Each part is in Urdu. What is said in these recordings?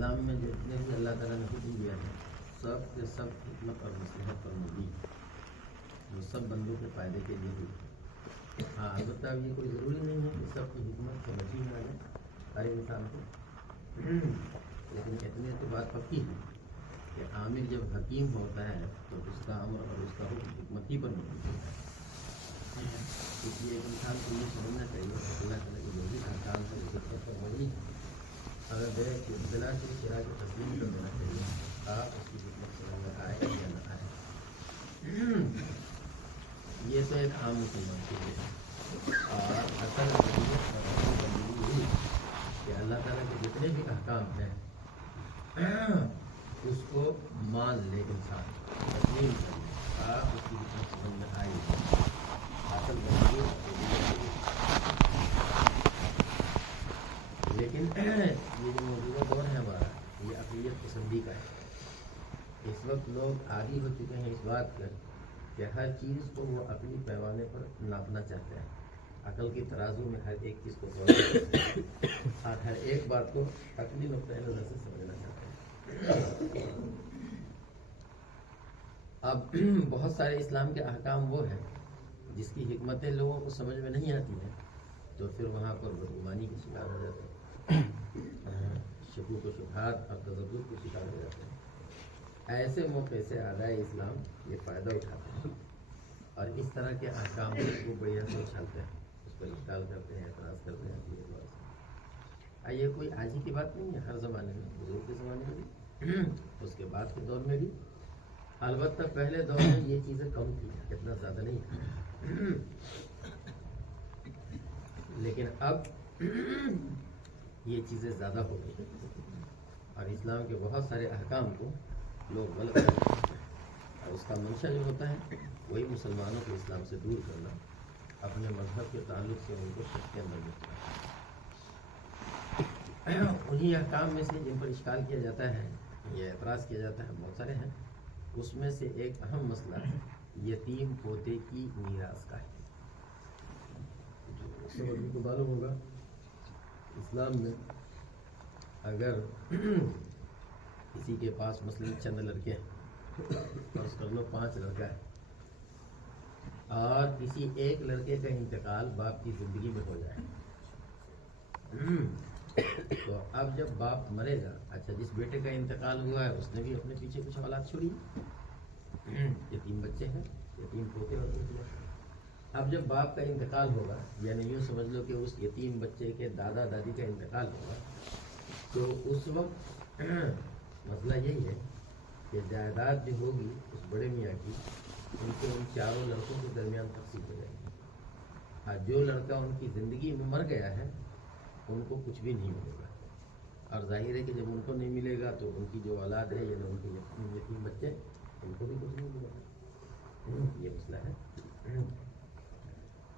اسلام میں جتنے بھی اللہ تعالیٰ نے حکم دیا ہے سب کے سب حکمت اور مصلحت پر مبنی وہ سب بندوں کے فائدے کے لیے ہوئی. ہاں البتہ یہ کوئی ضروری نہیں ہے کہ سب کی حکمت سمجھ ہی آ جائے ہر انسان کو، لیکن اتنے تو بات پکی ہے کہ عامر جب حکیم ہوتا ہے تو اس کا امر اور اس کا حکم حکمت ہی پر مبنی ہوتا ہے. اس لیے ایک انسان کو یہ سمجھنا چاہیے کہ اللہ تعالیٰ کے جو بھی احکام پر حکمت پر مبنی ہے اگر بلا سے شرع کی تسلیم کر دینا چاہیے آپ اس کی حکمت سمجھ میں آئے یا نہ آئے. یہ تو ایک عام مسلمان کی ہے. اور اصل ضرورت اور اصل بندگی یہی کہ اللہ تعالیٰ کے جتنے بھی احکام ہیں اس کو مان لے انسان، تسلیم کر لے، آپ اس کی حکمت سمجھ میں آئے. اصل بندگی لیکن یہ جو موجودہ دور ہے ہمارا یہ عقلیت پسندی کا ہے. اس وقت لوگ عادی ہو چکے ہیں اس بات پر کہ ہر چیز کو وہ عقلی پیمانے پر ناپنا چاہتے ہیں. عقل کی ترازو میں ہر ایک چیز کو توڑنا چاہتے ہیں اور ہر ایک بات کو عقلی نقطۂ نظر سے سمجھنا چاہتے ہیں. اب بہت سارے اسلام کے احکام وہ ہیں جس کی حکمتیں لوگوں کو سمجھ میں نہیں آتی ہیں تو پھر وہاں پر بدگمانی کے شکار ہو جاتے ہیں، شکوک و شبہات اور تذبذب کے شکار ہو جاتے ہیں. ایسے موقع سے اعدائے اسلام یہ فائدہ اٹھاتے ہیں اور اس طرح کے احکام کو بڑھیا سے اچھالتے ہیں، اس پر اشکال کرتے ہیں، اعتراض کرتے ہیں اپنے اعتبار سے. یہ کوئی آج ہی کی بات نہیں ہے، ہر زمانے میں، بزرگ کے زمانے میں بھی، اس کے بعد کے دور میں بھی. البتہ پہلے دور میں یہ چیزیں کم تھیں، اتنا زیادہ نہیں تھی، لیکن اب یہ چیزیں زیادہ ہو گئی اور اسلام کے بہت سارے احکام کو لوگ غلط کرتے ہیں اور اس کا منشا جو ہوتا ہے وہی مسلمانوں کو اسلام سے دور کرنا، اپنے مذہب کے تعلق سے ان کو شک کے اندر مبتلا. انہی احکام میں سے جن پر اشکال کیا جاتا ہے یا اعتراض کیا جاتا ہے بہت سارے ہیں. اس میں سے ایک اہم مسئلہ یتیم پوتے کی میراث کا ہے. سب آدمی کو معلوم ہوگا اسلام میں اگر کسی کے پاس مثلاً چند لڑکے ہیں، فرض کر لو 5 لڑکا ہے، اور کسی ایک لڑکے کا انتقال باپ کی زندگی میں ہو جائے تو اب جب باپ مرے گا، اچھا جس بیٹے کا انتقال ہوا ہے اس نے بھی اپنے پیچھے کچھ اولاد چھوڑی، یتیم بچے ہیں، یتیم پوتے اور پوتیاں. اب جب باپ کا انتقال ہوگا، یعنی یوں سمجھ لو کہ اس یتیم بچے کے دادا دادی کا انتقال ہوگا، تو اس وقت مسئلہ یہی ہے کہ جائیداد جو ہوگی اس بڑے میاں کی ان کے ان چاروں لڑکوں کے درمیان تقسیم ہو جائے گی. اور جو لڑکا ان کی زندگی میں مر گیا ہے ان کو کچھ بھی نہیں ملے گا. اور ظاہر ہے کہ جب ان کو نہیں ملے گا تو ان کی جو اولاد ہے یعنی ان کے یتیم بچے ان کو بھی کچھ نہیں ملے گا. یہ مسئلہ ہے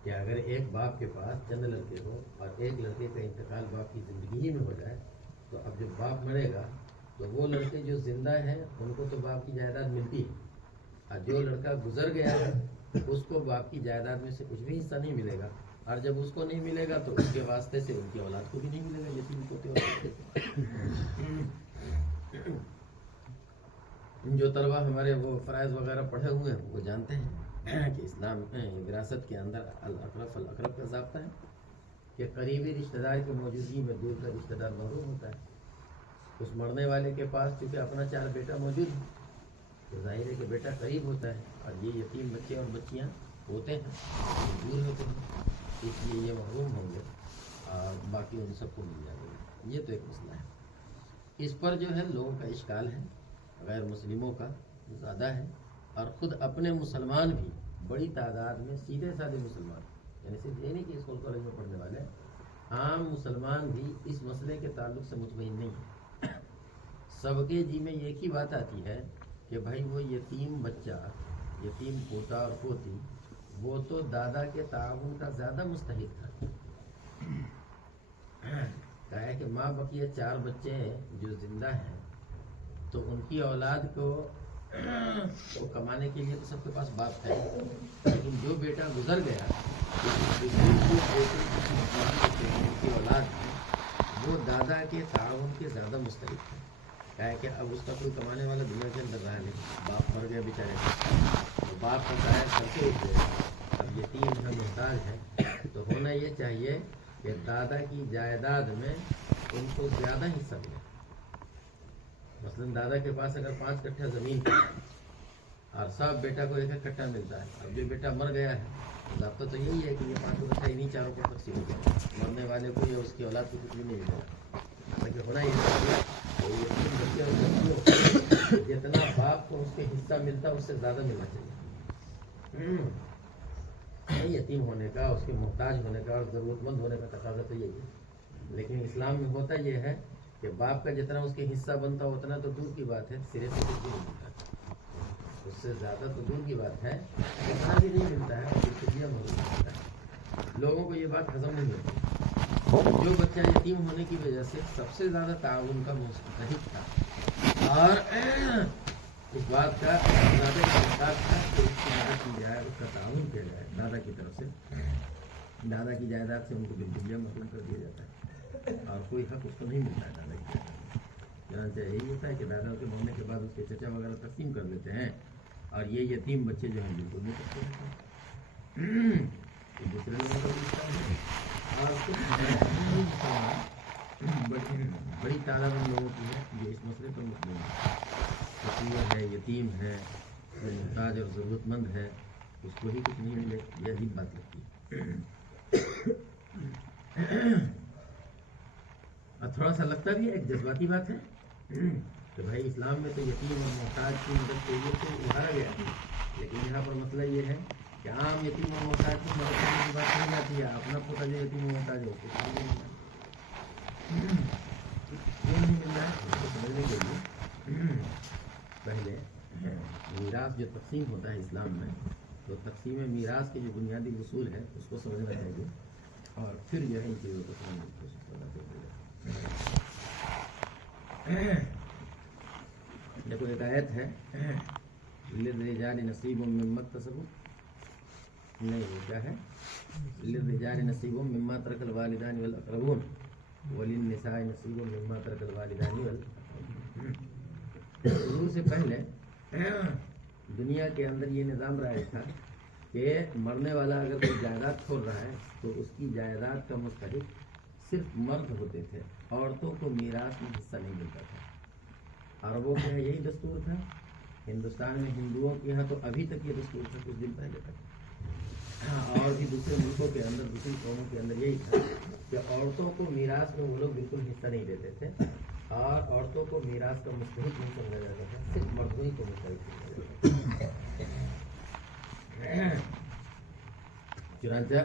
کہ اگر ایک باپ کے پاس چند لڑکے ہو اور ایک لڑکے کا انتقال باپ کی زندگی ہی میں ہو جائے تو اب جب باپ مرے گا تو وہ لڑکے جو زندہ ہیں ان کو تو باپ کی جائیداد ملتی ہے، اور جو لڑکا گزر گیا ہے اس کو باپ کی جائیداد میں سے کچھ بھی حصہ نہیں ملے گا. اور جب اس کو نہیں ملے گا تو اس کے واسطے سے ان کی اولاد کو بھی نہیں ملے گا، یتیم پوتے. جو طلبہ ہمارے وہ فرائض وغیرہ پڑھے ہوئے ہیں وہ جانتے ہیں کہ اسلام وراثت کے اندر الاقرب فالاقرب کا ضابطہ ہے کہ قریبی رشتہ دار کی موجودگی میں دور کا رشتہ دار محروم ہوتا ہے. اس مرنے والے کے پاس چونکہ اپنا 4 بیٹا موجود ہے تو ظاہر ہے کہ بیٹا قریب ہوتا ہے اور یہ یتیم بچے اور بچیاں ہوتے ہیں دور ہوتے ہیں، اس لیے یہ محروم ہوں گے اور باقی ان سب کو مل جائے گا. یہ تو ایک مسئلہ ہے. اس پر جو ہے لوگوں کا اشکال ہے، غیر مسلموں کا زیادہ ہے، اور خود اپنے مسلمان بھی بڑی تعداد میں سیدھے سادے مسلمان، یعنی صرف یہ نہیں کہ اسکول کالج میں پڑھنے والے، عام مسلمان بھی اس مسئلے کے تعلق سے مطمئن نہیں ہے. سب کے جی میں ایک ہی بات آتی ہے کہ بھائی وہ یتیم بچہ، یتیم پوتا اور پوتی وہ تو دادا کے تعاون کا زیادہ مستحق تھا. کہا ہے کہ ماں بقیہ 4 بچے جو زندہ ہیں تو ان کی اولاد کو کمانے کے لیے تو سب کے پاس باپ ہے، لیکن جو بیٹا گزر گیا ان کی اولاد وہ دادا کے تعاون کے زیادہ مستحق ہے. کیا ہے کہ اب اس کا کوئی کمانے والا دنیا کے اندر رہا نہیں، باپ مر گیا بیچارے کا، تو باپ کا سایہ سر سے اٹھ گیا، اب یتیم ہے، محتاج ہے، تو ہونا یہ چاہیے کہ دادا کی جائیداد میں ان کو زیادہ حصہ ملے. مثلاً دادا کے پاس اگر 5 کٹھا زمین ہے اور سب بیٹا کو 1 کٹھا ملتا ہے، اب جو بیٹا مر گیا ہے ضابطہ تو یہی ہے کہ یہ 5 کٹھا انہیں چاروں کو تقسیم ہو گیا، مرنے والے کو یا اس کی اولاد کو کچھ بھی نہیں ملا. لیکن ہونا یہ چاہیے کہ یتیم بچے اور بچیوں جتنا باپ کو اس کے حصہ ملتا ہے اس سے زیادہ ملنا چاہیے. نہیں یتیم ہونے کا، اس کے محتاج ہونے کا اور ضرورت مند ہونے کا تقاضا تو یہی ہے. لیکن اسلام میں ہوتا یہ ہے کہ باپ کا جتنا اس کے حصہ بنتا اتنا تو دور کی بات ہے، سرے سے کچھ بھی نہیں ملتا، اس سے زیادہ تو دور کی بات ہے، اتنا بھی نہیں ملتا ہے، بالکل ملتا ہے. لوگوں کو یہ بات ہضم نہیں ہوتی. جو بچہ یتیم ہونے کی وجہ سے سب سے زیادہ تعاون کا مستحق تھا اور اس بات کا زیادہ احساس تھا کہ اس کی مدد کی جائے، اس کا تعاون کیا جائے دادا کی طرف سے، دادا کی جائیداد سے ان کو بالکل محروم کر دیا جاتا ہے اور کوئی حق اس کو نہیں ملتا ہے دادا کی جائیداد. چنانچہ یہی ہوتا ہے کہ دادا کے مرنے کے بعد اس کے چچا وغیرہ تقسیم کر دیتے ہیں اور یہ یتیم بچے جو ہیں بالکل نہیں کرتے ہیں، دوسرے لوگوں کا بھی اور بڑی تعداد ان لوگوں کی ہے جو اس مسئلے پر مطمئن ہے. فقیر ہے، یتیم ہے، محتاج اور ضرورت مند ہے، اس کو ہی کچھ نہیں ملے، یہ عجیب بات لگتی ہے. اور تھوڑا سا لگتا بھی ہے ایک جذباتی بات ہے کہ بھائی اسلام میں تو یتیم اور محتاج کی مدد کے لیے تو ابھارا گیا ہے، لیکن یہاں پر مسئلہ یہ ہے کہ عام یتیم اور محتاج کی مدد کرنے کی بات نہیں آتی ہے. اپنا پوتا جو یتیم اور محتاج ہو کیوں نہیں مل رہا ہے اس کو سمجھنے کے لیے پہلے میراث جو تقسیم ہوتا ہے اسلام میں، تو تقسیم میراث کے جو بنیادی اصول ہے اس کو سمجھنا چاہیے اور پھر جو ہے ان چیزوں کو سمجھنے کی کوشش کرنا چاہیے. دیکھو ایک آیت ہے للرجال نصیب مما اکتسبوا، نہیں وہ کیا ہے، للرجال نصیب مما ترک الوالدان والاقربون وللنساء نصیب مما ترک الوالدان والاقربون. حضور سے پہلے دنیا کے اندر یہ نظام رائج تھا کہ مرنے والا اگر کوئی جائیداد چھوڑ رہا ہے تو اس کی جائیداد کا مستحق صرف مرد ہوتے تھے، عورتوں کو میراث میں حصہ نہیں ملتا تھا. عربوں کے یہاں یہی دستور تھا، ہندوستان میں ہندوؤں کے یہاں تو ابھی تک یہ دستور تھا کچھ دن پہلے تک، اور بھی دوسرے ملکوں کے اندر دوسری قوموں کے اندر یہی تھا کہ عورتوں کو میراث میں وہ لوگ بالکل حصہ نہیں دیتے تھے اور عورتوں کو میراث کا مستحق نہیں سمجھا جاتا تھا، صرف مردوں ہی کو مستحق سمجھا جاتا تھا. چنانچہ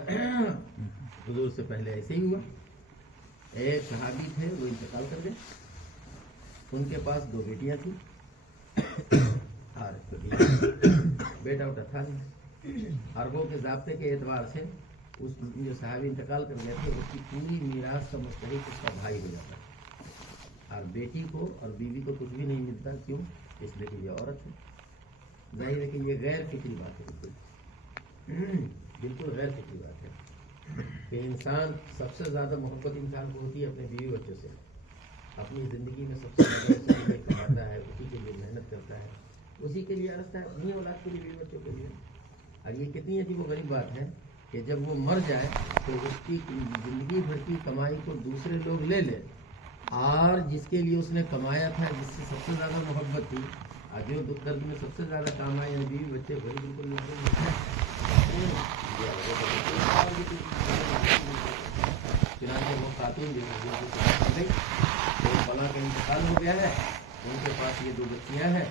حضور سے پہلے ایسے ہی ہوا. ایک صحابی تھے وہ انتقال کر گئے، ان کے پاس 2 بیٹیاں تھیں اور بیٹا اٹھا تھا نہیں. عربوں کے ضابطے کے اعتبار سے اس جو صحابی انتقال کر گئے تھے اس کی پوری میراث کا مستحق اس کا بھائی ہو جاتا ہے اور بیٹی کو اور بیوی کو کچھ بھی نہیں ملتا. کیوں؟ اس لیے کہ یہ عورت ہے. ظاہر ہے کہ یہ غیر فطری بات ہے، بالکل غیر فطری بات ہے کہ انسان سب سے زیادہ محبت انسان کو ہوتی ہے اپنے بیوی بچوں سے. اپنی زندگی میں سب سے زیادہ اسی کے لیے کماتا ہے، اسی کے لیے محنت کرتا ہے، اسی کے لیے رکھتا ہے، اپنی اولاد کے لیے، بیوی بچوں کے لیے. اور یہ کتنی عجیب و غریب بات ہے کہ جب وہ مر جائے تو اس کی زندگی بھر کی کمائی کو دوسرے لوگ لے لیں اور جس کے لیے اس نے کمایا تھا، جس سے سب سے زیادہ محبت تھی اور جو دکھ درد میں سب سے زیادہ کام آئے، بیوی بچے وہی بالکل چنانچہ وہ خاتون جو گئی تو فلاں کا انتقال ہو گیا ہے، ان کے پاس یہ 2 بچیاں ہیں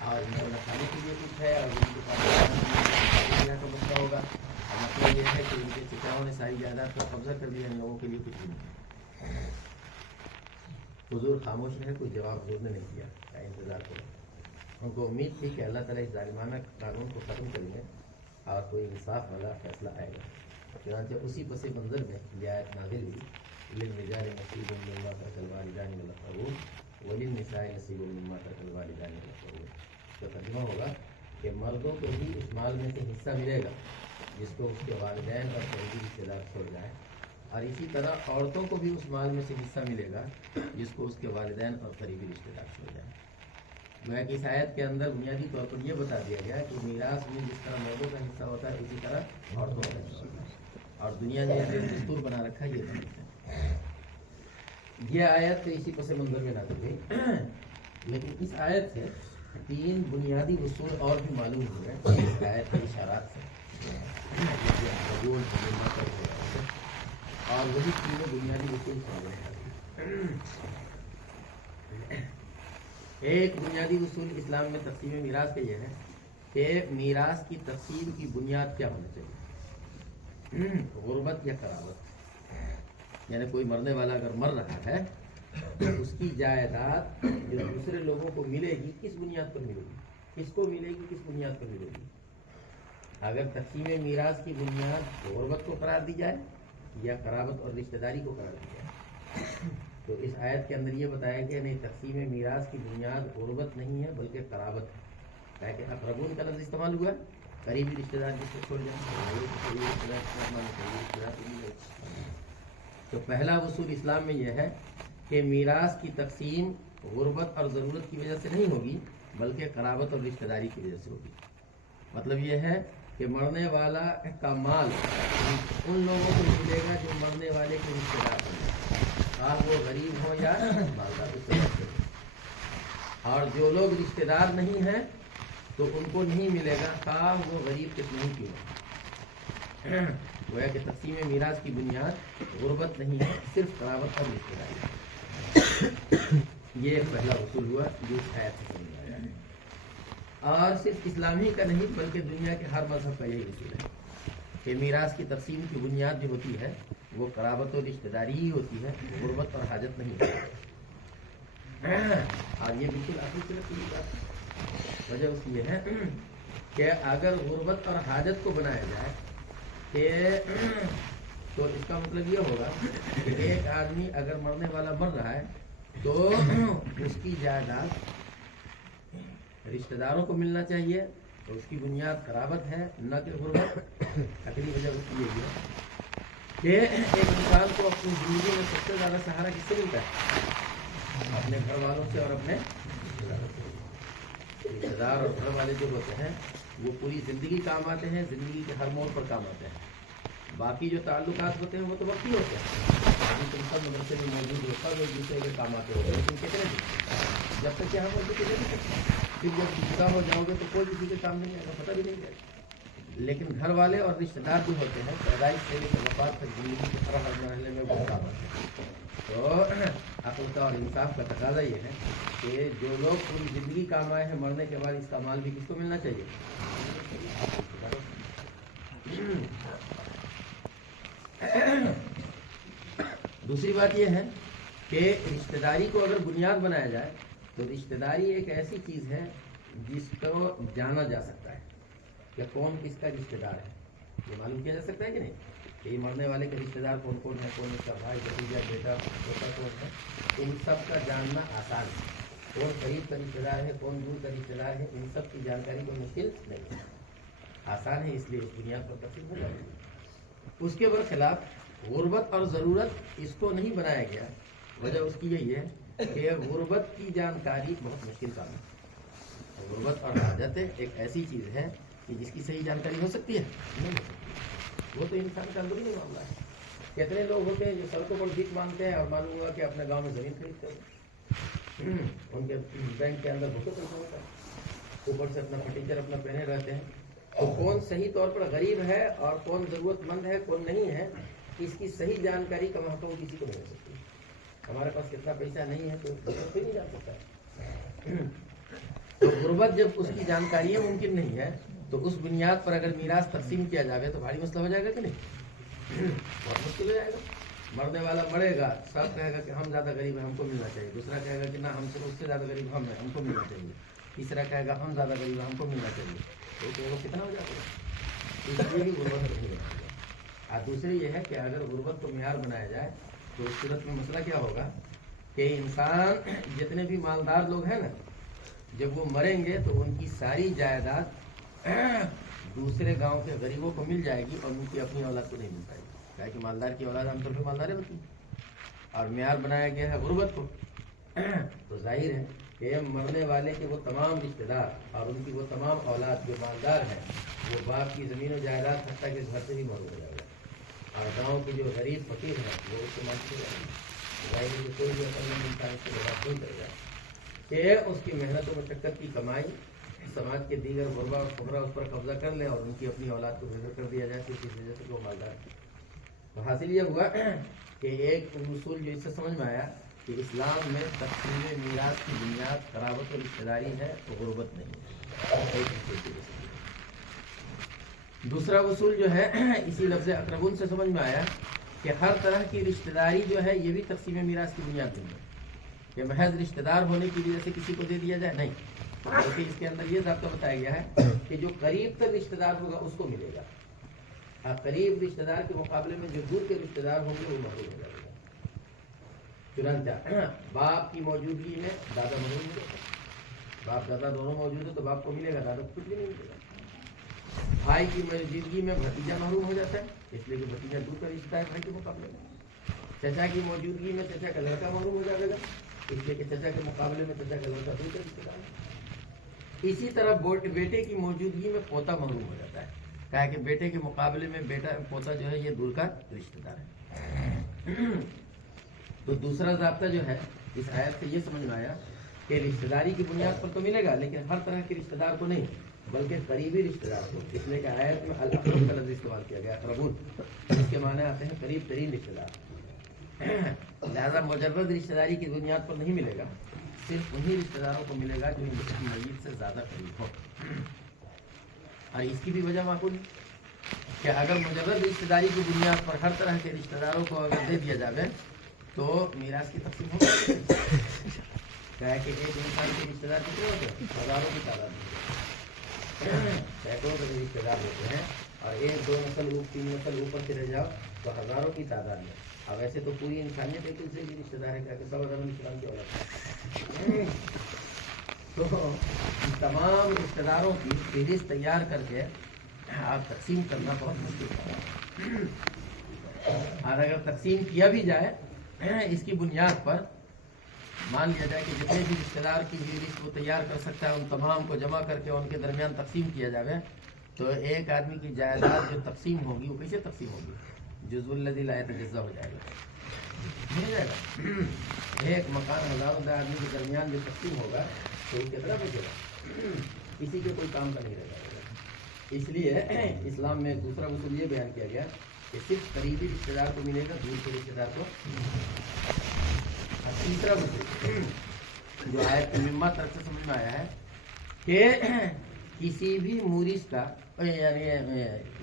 اور ان کو نہ کھانے کے لیے کچھ ہے اور ان کے پاس کا مسئلہ ہوگا. اور مطلب یہ ہے کہ ان کے چچاؤں نے ساری جائیداد کا قبضہ کر دیا، ان لوگوں کے لیے کچھ بھی نہیں. حضور خاموش رہے، کوئی جواب حضور نے نہیں دیا، کیا انتظار کرو. ان کو امید تھی کہ اللہ تعالیٰ اس ظالمانہ قانون کو ختم کریں گے اور کوئی انصاف والا فیصلہ آئے گا. چنانچہ اسی پس منظر میں یہ آیت نازل ہوئی للرجال نصیب مما ترک الوالدان والاقربون وللنساء نصیب مما ترک الوالدان والاقربون. تو ترجمہ ہوگا کہ مردوں کو ہی اس مال میں سے حصہ ملے گا جس کو اس کے والدین اور قریبی رشتے دار چھوڑ جائیں، اور اسی طرح عورتوں کو بھی اس مال میں سے حصہ ملے گا جس کو اس کے والدین اور قریبی رشتے دار چھوڑ جائیں. گویا کہ اس آیت کے اندر بنیادی طور پر یہ بتا دیا گیا کہ میراث میں جس طرح مردوں کا حصہ ہوتا ہے اسی طرح عورتوں کا حصہ ہوتا ہے. اور دنیا نے جو دستور بنا رکھا ہے یہ نہیں ہے. یہ آیت تو اسی پس منظر میں نازل ہوئی، لیکن اس آیت سے 3 بنیادی اصول اور بھی معلوم ہو گئے اس آیت کے اشارات سے. اور وہی 3 بنیادی اصول سامنے. ایک بنیادی اصول اسلام میں تقسیم میراث کا یہ ہے کہ میراث کی تقسیم کی بنیاد کیا ہونا چاہیے؟ غربت یا قرابت. یعنی کوئی مرنے والا اگر مر رہا ہے تو اس کی جائیداد جو دوسرے لوگوں کو ملے گی کس بنیاد پر ملے گی، کس کو ملے گی، کس بنیاد پر ملے گی. اگر تقسیم میراث کی بنیاد غربت کو قرار دی جائے یا قرابت اور رشتہ داری کو قرار دی جائے، تو اس آیت کے اندر یہ بتایا کہ نہیں، تقسیم میراث کی بنیاد غربت نہیں ہے بلکہ قرابت ہے. تاکہ اقربون کا لفظ استعمال ہوا، قریبی رشتہ دار جس کو چھوڑ جائیں. تو پہلا اصول اسلام میں یہ ہے کہ میراث کی تقسیم غربت اور ضرورت کی وجہ سے نہیں ہوگی بلکہ قرابت اور رشتہ داری کی وجہ سے ہوگی. مطلب یہ ہے کہ مرنے والا کا مال ان لوگوں کو ملے گا جو مرنے والے کے رشتہ دار ہیں، وہ غریب ہو یا مالدار. اور جو لوگ رشتہ دار نہیں ہیں تو ان کو نہیں ملے گا، خواہ وہ غریب کتنے ہی کیوں. گویا کہ تقسیم میراث کی بنیاد غربت نہیں ہے، صرف قرابت اور رشتہ داری. یہ ایک پہلا اصول ہوا جو اس آیت سے سمجھ آیا ہے. اور صرف اسلامی کا نہیں بلکہ دنیا کے ہر مذہب کا یہی اصول ہے کہ میراث کی تقسیم کی بنیاد جو ہوتی ہے وہ قرابت و رشتہ داری ہی ہوتی ہے، غربت اور حاجت نہیں ہوتی. اور یہ بالکل آخری صرف کی بات وجہ اس کی یہ ہے کہ اگر غربت اور حاجت کو بنایا جائے تو اس کا مطلب یہ ہوگا کہ ایک آدمی اگر مرنے والا مر رہا ہے تو اس کی جائیداد رشتہ داروں کو ملنا چاہیے، تو اس کی بنیاد قرابت ہے نہ کہ غربت. اگلی وجہ اس کی یہ ہے کہ ایک انسان کو اپنی زندگی میں سب سے زیادہ سہارا کس سے ملتا ہے؟ اپنے گھر والوں سے اور اپنے رشتہ داروں سے. رشتہ دار اور گھر والے جو ہوتے ہیں وہ پوری زندگی کام آتے ہیں، زندگی کے ہر موڑ پر کام آتے ہیں. باقی جو تعلقات ہوتے ہیں وہ تو وقتی ہوتے ہیں. تم سب مدرسے میں موجود ہو، سب ایک دوسرے کے کام آتے ہوتے ہیں، لیکن کتنے دن جب تک کہ ہم مدد نہیں سکتے. پھر جب جدا ہو جاؤ گے تو کوئی کسی کے کام نہیں آئے گا، پتہ بھی نہیں چلے گا. لیکن گھر والے اور رشتہ دار جو ہوتے ہیں پیدائش سے لے کر وفات تک زندگی کے ہر مرحلے میں وہ کام آتے ہیں. تو عقل کا اور انصاف کا تقاضا یہ ہے کہ جو لوگ پوری زندگی کام آئے ہیں مرنے کے بعد اس کا مال بھی کس کو ملنا چاہیے؟ دوسری بات یہ ہے کہ رشتہ داری کو اگر بنیاد بنایا جائے تو رشتہ داری ایک ایسی چیز ہے جس کو جانا جا سکتا ہے کہ کون کس کا رشتہ دار ہے. یہ معلوم کیا جا سکتا ہے کہ نہیں کہ یہ مرنے والے کے رشتہ دار کون کون ہے، کون اس کا بھائی بھتیجا بیٹا بیٹا کون ہے. ان سب کا جاننا آسان ہے. کون قریب کا رشتہ دار ہے، کون دور کا رشتہ دار ہے، ان سب کی جانکاری کوئی مشکل نہیں ہے، آسان ہے. اس لیے اس بنیاد پر تقسیم ہو جاتی ہے. اس کے برخلاف غربت اور ضرورت اس کو نہیں بنایا گیا. وجہ اس کی یہی ہے کہ غربت کی جانکاری بہت مشکل کام ہے. غربت اور حاجت ایک ایسی چیز ہے کہ جس کی صحیح جانکاری ہو سکتی ہے نہیں ہو سکتی. وہ تو انسان کا اندرونی معاملہ ہے. کتنے لوگ ہوتے ہیں جو سڑکوں پر بھیک مانگتے ہیں اور معلوم ہوا کہ اپنے گاؤں میں زمین خریدتے ہیں، ان کے بینک کے اندر بہت پیسہ ہوتا ہے، اوپر سے اپنا فرنیچر اپنا پہنے رہتے ہیں. تو کون صحیح طور پر غریب ہے اور کون ضرورت مند ہے کون نہیں ہے، اس کی صحیح جانکاری کم از کم کسی کو نہیں ہو سکتی. ہمارے پاس کتنا پیسہ نہیں ہے تو کوئی نہیں جان سکتا ہے. تو غربت جب اس کی جانکاری ممکن نہیں ہے تو اس بنیاد پر اگر میراث تقسیم کیا جائے تو بھاری مسئلہ ہو جائے گا کہ نہیں؟ بہت مشکل ہو جائے گا. مرنے والا مرے گا، سب کہے گا کہ ہم زیادہ غریب ہیں ہم کو ملنا چاہیے. دوسرا کہے گا کہ نہ ہم سے اس سے زیادہ غریب ہم ہیں ہم کو ملنا چاہیے. تیسرا کہے گا ہم زیادہ غریب ہیں ہم کو ملنا چاہیے. تو وہ کتنا ہو جاتا ہے؟ اس لیے بھی غربت نہیں ہے. اور دوسری یہ ہے کہ اگر غربت کو معیار بنایا جائے تو اس صورت میں مسئلہ کیا ہوگا کہ انسان جتنے بھی مالدار لوگ ہیں نا، جب وہ مریں گے تو ان کی ساری جائیداد دوسرے گاؤں کے غریبوں کو مل جائے گی اور ان کی اپنی اولاد کو نہیں مل پائے گی. کیا کہ مالدار کی اولاد عام طور پہ مالدار ہوتی ہے، اور معیار بنایا گیا ہے غربت کو، تو ظاہر ہے کہ مرنے والے کے وہ تمام رشتہ دار اور ان کی وہ تمام اولاد جو مالدار ہیں وہ باپ کی زمین و جائیداد حتیٰ کے گھر سے بھی محروم ہو جائے گا، اور گاؤں کے جو غریب فقیر ہیں وہ اس کے مانتے ہیں، ظاہر ہے کہ کوئی بھی اصل میں انسان اس کے بات نہیں کرے گا کہ اس کی محنت و مشقت کی کمائی سماج کے دیگر غربا اور فقراء اس پر قبضہ کر لیں اور ان کی اپنی اولاد کو بےدر کر دیا جائے، اس وجہ سے وہ مالدار ہے۔ تو حاصل یہ ہوا کہ ایک اصول جو اس سے سمجھ میں آیا کہ اسلام میں تقسیم میراث کی بنیاد قرابت و رشتہ داری ہے، تو غربت نہیں ہے۔ دوسرا اصول جو ہے اسی لفظ اقربون سے سمجھ میں آیا کہ ہر طرح کی رشتہ داری جو ہے یہ بھی تقسیم میراث کی بنیاد نہیں ہے، کہ محض رشتہ دار ہونے کی وجہ سے کسی کو دے دیا جائے، نہیں، کیونکہ اس کے اندر یہ ضابطہ بتایا گیا ہے کہ جو قریب تر رشتہ دار ہوگا اس کو ملے گا، اور قریب رشتہ دار کے مقابلے میں جو دور کے رشتہ دار ہوں گے وہ محروم ہو جائے گا۔ چنانچہ باپ کی موجودگی میں دادا محروم ملے گا، باپ دادا دونوں موجود ہو تو باپ کو ملے گا، دادا کو کچھ بھی نہیں ملے گا۔ بھائی کی موجودگی میں بھتیجا محروم ہو جاتا ہے، اس لیے کہ بھتیجا دور کا رشتہ ہے بھائی کے مقابلے میں۔ چچا کی موجودگی میں چچا کا لڑکا محروم ہو جائے گا، اس لیے کہ چچا کے مقابلے میں چچا کا لڑکا دور کا رشتہ دار ہے۔ اسی طرح بیٹے کی موجودگی میں پوتا محروم ہو جاتا ہے، کہا کہ بیٹے کے مقابلے میں پوتا جو ہے یہ دور کا رشتہ دار ہے۔ تو دوسرا ضابطہ جو ہے اس آیت سے یہ سمجھ میں آیا کہ رشتہ داری کی بنیاد پر تو ملے گا، لیکن ہر طرح کے رشتہ دار کو نہیں، بلکہ قریبی رشتہ دار کو، اس لیے کہ آیت میں الاقرب کا لفظ استعمال کیا گیا، اقربون، اس کے معنی آتے ہیں قریب ترین رشتہ دار۔ لہذا مجرد رشتہ داری کی بنیاد پر نہیں ملے گا، صرف انہی رشتہ داروں کو ملے گا جو ان کی میت سے زیادہ قریب ہو۔ اور اس کی بھی وجہ معقول ہے کہ اگر مجرد رشتہ داری کی بنیاد پر ہر طرح کے رشتہ داروں کو اگر دے دیا جائے تو میراث کی تقسیم ہوگی، کیا ہے کہ ایک انسان کے رشتہ دار کتنے ہوتے ہیں؟ ہزاروں کی تعداد میں، سینکڑوں کے رشتہ دار ہوتے ہیں، اور ایک دو نسل تین نسل اوپر چلے جاؤ تو ہزاروں کی تعداد میں، اور ویسے تو پوری انسانیت ایک دوسرے کی رشتہ دار ہے، کیا کہ سب عدم اسلام کی اولاد۔ تو ان تمام رشتہ داروں کی فہرست تیار کر کے آپ تقسیم کرنا بہت مشکل ہے، اور اگر تقسیم کیا بھی جائے اس کی بنیاد پر مان لیا جائے کہ جتنے بھی رشتہ دار کی فہرست وہ تیار کر سکتا ہے ان تمام کو جمع کر کے ان کے درمیان تقسیم کیا جائے، تو ایک آدمی کی جائیداد جو تقسیم ہوگی وہ کیسے تقسیم ہوگی؟ جزء الذی لا یتجزا ہو جائے گا، نہیں جائے گا۔ ایک مکان ہزاروں آدمی کے درمیان جو تقسیم ہوگا تو وہ کتنا بچے گا؟ کسی کے کوئی کام کا نہیں رہ جائے گا۔ اس لیے اسلام میں دوسرا اصول یہ بیان کیا گیا کہ صرف قریبی رشتہ دار کو ملے گا، دور کے رشتہ دار کو۔ اور تیسرا اصول جو آیت مما طرف سے سمجھ میں آیا ہے کہ کسی بھی مورث کا یعنی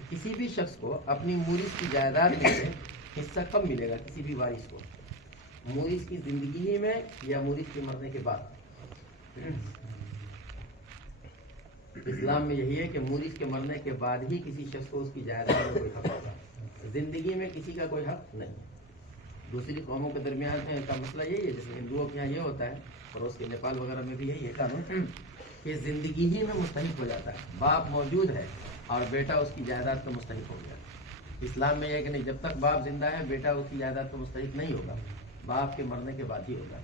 کسی بھی شخص کو اپنی مورث کی جائیداد میں سے حصہ کم ملے گا، کسی بھی وارث کو، مورث کی زندگی میں یا مورث کے مرنے کے بعد۔ اسلام میں یہی ہے کہ مورث کے مرنے کے بعد ہی کسی شخص کو اس کی جائیداد میں کوئی حق ہوگا، زندگی میں کسی کا کوئی حق نہیں۔ دوسری قوموں کے درمیان کا مسئلہ یہی ہے، جیسے ہندوؤں کے یہاں یہ ہوتا ہے، پڑوس کے نیپال وغیرہ میں بھی یہی ہے قانون کہ زندگی ہی میں مستحق ہو جاتا ہے، باپ موجود ہے اور بیٹا اس کی جائیداد کا مستحق ہو گیا۔ اسلام میں یہ ہے کہ نہیں، جب تک باپ زندہ ہے بیٹا اس کی جائیداد کا مستحق نہیں ہوگا، باپ کے مرنے کے بعد ہی ہوگا۔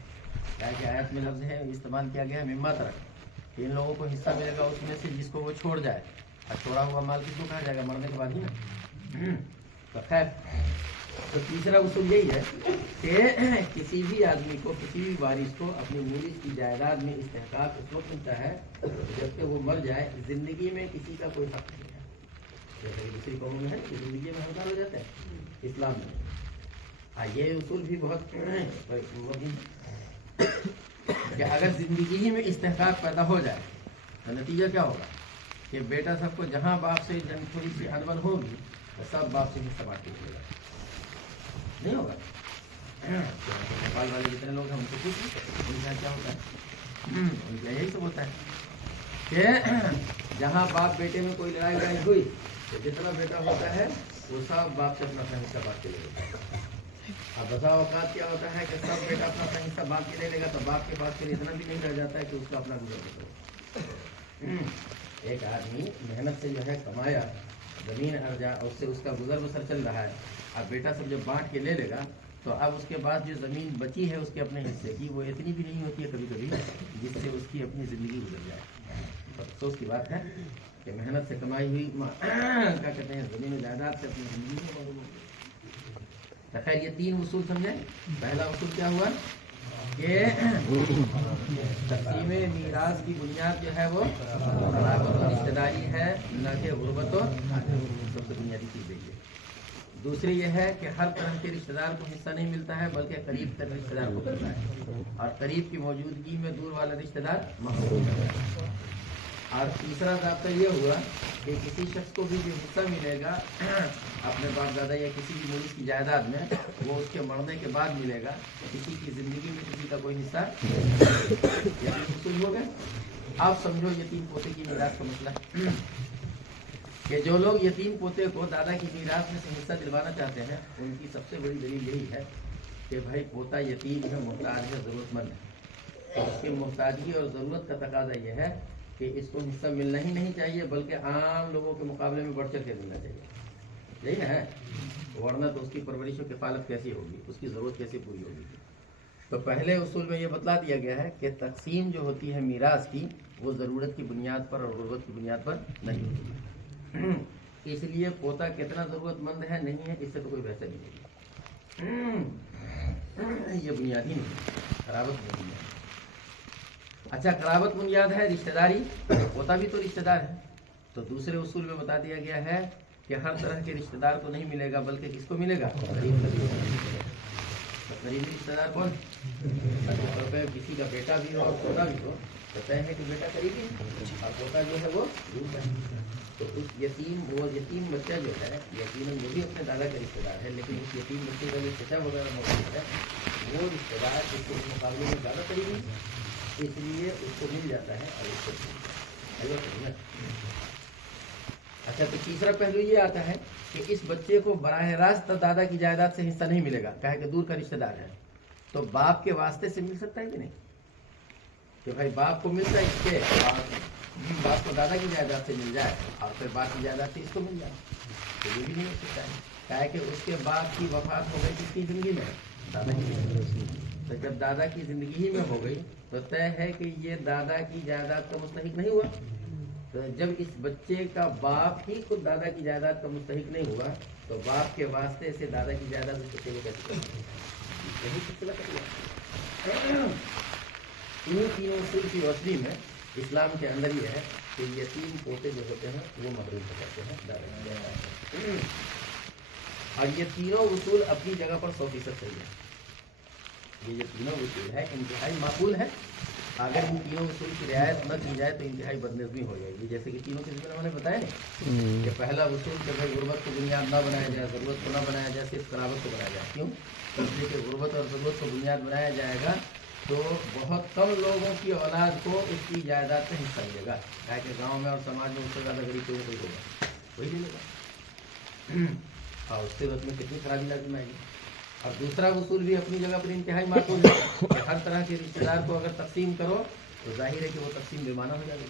کیا کہ آیت میں لفظ ہے استعمال کیا گیا ہے مما طرف، کہ ان لوگوں کو حصہ ملے گا اس میں سے جس کو وہ چھوڑ جائے، اور چھوڑا ہوا مال کس کو کہا جائے گا؟ مرنے کے بعد ہی نا۔ تو خیر، تو تیسرا اصول یہی ہے کہ کسی بھی آدمی کو، کسی بھی وارث کو اپنی مورث کی جائیداد میں استحقاق اس وقت ملتا ہے جبکہ وہ مر جائے، زندگی میں کسی کا کوئی حق نہیں ہے، جیسے کہ دوسری قوموں میں ہے کہ زندگی میں حقدار ہو جاتے ہیں، اسلام میں یہ اصول بھی بہت کہ اگر زندگی ہی میں استحقاق پیدا ہو جائے تو نتیجہ کیا ہوگا کہ بیٹا سب کو جہاں باپ سے تھوڑی سی انبن ہوگی تو سب باپ سے حصہ بانٹ کے دے گا، نہیں ہوگا۔ نیپال والے جتنے لوگ ہیں ان کو پوچھیں ان کا کیا ہوتا ہے، ان کا یہی سب ہوتا ہے کہ جہاں باپ بیٹے میں کوئی لڑائی ہوئی تو جتنا بیٹا ہوتا ہے وہ سب باپ سے اپنا حصہ بانٹ کے لے لیتا ہے۔ اب بسا اوقات کیا ہوتا ہے کہ سب بیٹا اپنا حصہ بانٹ کے لے لے گا تو باپ کے پاس پھر اتنا بھی نہیں رہ جاتا ہے کہ اس کا اپنا گزر بسر۔ ایک آدمی محنت سے جو ہے کمایا زمین اس سے اس کا گزر بسر چل رہا ہے. اب بیٹا سب جب بانٹ کے لے لے گا تو اب اس کے بعد جو زمین بچی ہے اس کے اپنے حصے کی وہ اتنی بھی نہیں ہوتی ہے کبھی کبھی جس سے اس کی اپنی زندگی گزر جائے. تو افسوس کی بات ہے کہ محنت سے کمائی ہوئی کیا کہتے ہیں زمین و جائیداد سے اپنی زندگی کو معلوم ہو. خیر یہ 3 اصول سمجھیں. پہلا اصول کیا ہوا کہ تقسیم میراث کی بنیاد جو ہے وہ قرابت و رشتہ داری ہے نہ کہ غربت. و سب سے بنیادی چیز ہے یہ. دوسری یہ ہے کہ ہر طرح کے رشتہ دار کو حصہ نہیں ملتا ہے بلکہ قریب تک رشتہ دار کو ملتا ہے اور قریب کی موجودگی میں دور والا رشتہ دار محروم ہے. اور تیسرا ضابطہ یہ ہوا کہ کسی شخص کو بھی جو حصہ ملے گا اپنے باپ دادا یا کسی بھی مریض کی جائیداد میں وہ اس کے مرنے کے بعد ملے گا. کسی کی زندگی میں کسی کا کوئی حصہ ہو گیا. آپ سمجھو یتیم پوتے کی میراث کا مسئلہ کہ جو لوگ یتیم پوتے کو دادا کی میراث میں سے حصہ دلوانا چاہتے ہیں ان کی سب سے بڑی دلیل یہی ہے کہ بھائی پوتا یتیم ہے, محتاج ہے, ضرورت مند ہے. تو اس کی محتاجگی اور ضرورت کا تقاضا یہ ہے کہ اس کو حصہ ملنا ہی نہیں چاہیے بلکہ عام لوگوں کے مقابلے میں بڑھ چڑھ کے ملنا چاہیے. یہی نا ہے, ورنہ تو اس کی پرورش و کفالت کیسی ہوگی, اس کی ضرورت کیسے پوری ہوگی. تو پہلے اصول میں یہ بتلا دیا گیا ہے کہ تقسیم جو ہوتی ہے میراث کی وہ ضرورت کی بنیاد پر اور غربت کی بنیاد پر نہیں ہوتی. اس لیے پوتا کتنا ضرورت مند ہے نہیں ہے اس سے تو کوئی بحث نہیں ہوگی. یہ بنیادی نہیں, قرابت بنیاد. اچھا قرابت بنیاد ہے, رشتہ داری, پوتا بھی تو رشتہ دار ہے. تو دوسرے اصول میں بتا دیا گیا ہے کہ ہر طرح کے رشتہ دار کو نہیں ملے گا بلکہ کس کو ملے گا, قریبی رشتہ دار کون. کسی کا بیٹا بھی ہو اور پوتا بھی ہو تو طے ہے کہ بیٹا قریبی اور پوتا جو ہے وہ دور ہے. تو اس یتیم بچہ جو ہے یقیناً وہ بھی اپنے دادا کا رشتہ دار ہے لیکن اس یتیم بچے کا جو چچا وغیرہ موجود ہے وہ رشتہ دار اس کے مقابلے میں زیادہ قریبی اس لیے اس کو مل جاتا ہے اور اس کو. اچھا تو تیسرا پہلو یہ آتا ہے کہ اس بچے کو براہ راست دادا کی جائیداد سے حصہ نہیں ملے گا کہے کہ دور کا رشتہ دار ہے. تو باپ کے واسطے سے مل سکتا ہے کہ نہیں کہ بھائی باپ کو ملتا ہے اس کے اور باپ کو دادا کی جائیداد سے مل جائے اور پھر باپ کی جائیداد سے اس کو مل جائے تو یہ بھی نہیں ہو سکتا ہے. کہا کہ اس کے باپ کی وفات ہو گئی کس کی زندگی میں, دادا کی زندگی. تو جب دادا کی زندگی میں ہو گئی تو طے ہے کہ یہ دادا کی جائیداد کا مستحق نہیں ہوا. تو جب اس بچے کا باپ ہی خود دادا کی جائیداد کا مستحق نہیں ہوا تو باپ کے واسطے سے دادا کی جائیداد اس بچے کو کیسے کرنا ہے. یہی سلسلہ کر انہیں تینوں اصول کی روشنی میں اسلام کے اندر یہ ہے کہ یتیم پوتے جو ہوتے ہیں وہ محروم ہو جاتے ہیں دادا کی جائیداد. اور یہ تینوں اصول اپنی جگہ پر 100% صحیح ہے. یہ جو تینوں اصول ہے انتہائی معقول ہے. اگر ان تینوں اصول کی رعایت نہ کی جائے تو انتہائی بدنظمی ہو جائے گی. جیسے کہ تینوں کے ذمہ میں نے بتایا نا کہ پہلا اصول کہ بھائی غربت کو بنیاد نہ بنایا جائے, ضرورت کو نہ بنایا جائے, صرف قرابت کو بنایا جائے. کیوں؟ اس لیے کہ غربت اور ضرورت کو بنیاد بنایا جائے گا تو بہت کم لوگوں کی اولاد کو اس کی جائیداد سے حصہ ملے گا. کہ گاؤں میں اور سماج میں اس سے زیادہ غریب کوئی ہوگا وہی ملے گا اور اس سے وقت میں کتنی خرابی لازم آئے گی. اور دوسرا اصول بھی اپنی جگہ پر انتہائی معقول ہے کہ ہر طرح کے رشتہ دار کو اگر تقسیم کرو تو ظاہر ہے کہ وہ تقسیم بے معنی ہو جائے گی.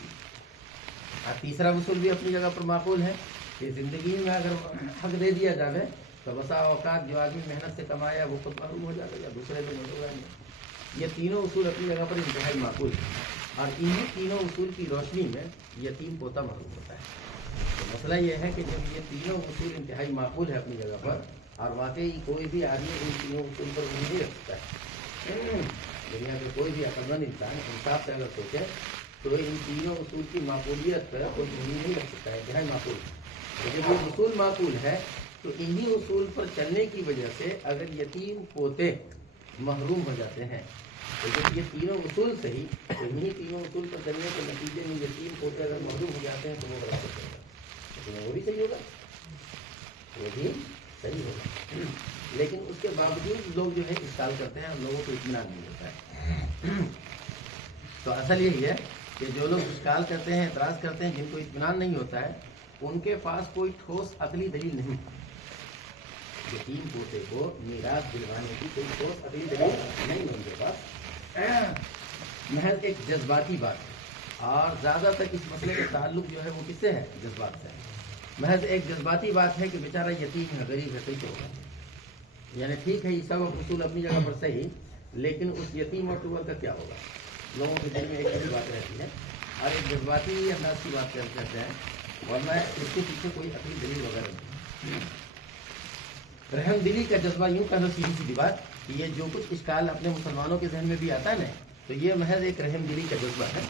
اور تیسرا اصول بھی اپنی جگہ پر معقول ہے کہ زندگی میں اگر حق دے دیا جائے تو بسا اوقات جو آدمی محنت سے کمایا وہ خود محروم ہو جائے گا یا دوسرے سے مل جائیں گے. یہ تینوں اصول اپنی جگہ پر انتہائی معقول ہے اور انہی تینوں اصول کی روشنی میں یتیم پوتا محروم ہوتا ہے. تو مسئلہ یہ ہے کہ جب یہ تینوں اصول انتہائی معقول ہے اپنی جگہ پر اور واقعی کوئی بھی آدمی ان تینوں اصول پر نہیں رکھ سکتا ہے. دنیا کے کوئی بھی عقل مند انسان انصاف سے اگر سوچے تو ان تینوں اصول کی معقولیت پر کوئی نہیں رکھ سکتا ہے. انتہائی معقول ہے. جب یہ اصول معقول ہے تو انہی اصول پر چلنے کی وجہ سے اگر یتیم پوتے محروم ہو جاتے ہیں تو جب یہ تینوں اصول صحیح تو انہی تینوں اصول پر چلنے کے نتیجے میں یتیم پوتے اگر محروم ہو جاتے ہیں تو وہ برابر ہوگا. لیکن وہ بھی صحیح ہوگا, وہ بھی صحیح ہوگا. لیکن اس کے باوجود لوگ جو ہے اشکال کرتے ہیں, ہم لوگوں کو اطمینان نہیں ہوتا ہے. تو اصل یہی ہے کہ جو لوگ اشکال کرتے ہیں, اعتراض کرتے ہیں, جن کو اطمینان نہیں ہوتا ہے ان کے پاس کوئی ٹھوس عقلی دلیل نہیں. یتیم پوتے کو میراث دلوانے کی کوئی ٹھوس عقلی دلیل نہیں ہے ان کے پاس. محض ایک جذباتی بات ہے اور زیادہ تر اس مسئلے کا تعلق جو ہے وہ کس سے ہے, جذبات سے ہے. محض ایک جذباتی بات ہے کہ بیچارہ یتیم ہے، غریب ہے، صحیح ہوگا، یعنی ٹھیک ہے یہ سب اصول اپنی جگہ پر صحیح، لیکن اس یتیم اور ٹوبل کا کیا ہوگا؟ لوگوں کے دل میں ایک ایسی بات رہتی ہے اور ایک جذباتی انداز کی بات کرتے ہیں، ورنہ اس کے پیچھے کوئی عقلی دلیل وغیرہ نہیں۔ رحم دلی کا جذبہ یوں کہنا سیدھی سیدھی بات کہ یہ جو کچھ اشکال اپنے مسلمانوں کے ذہن میں بھی آتا ہے نا، تو یہ محض ایک رحم دلی کا جذبہ ہے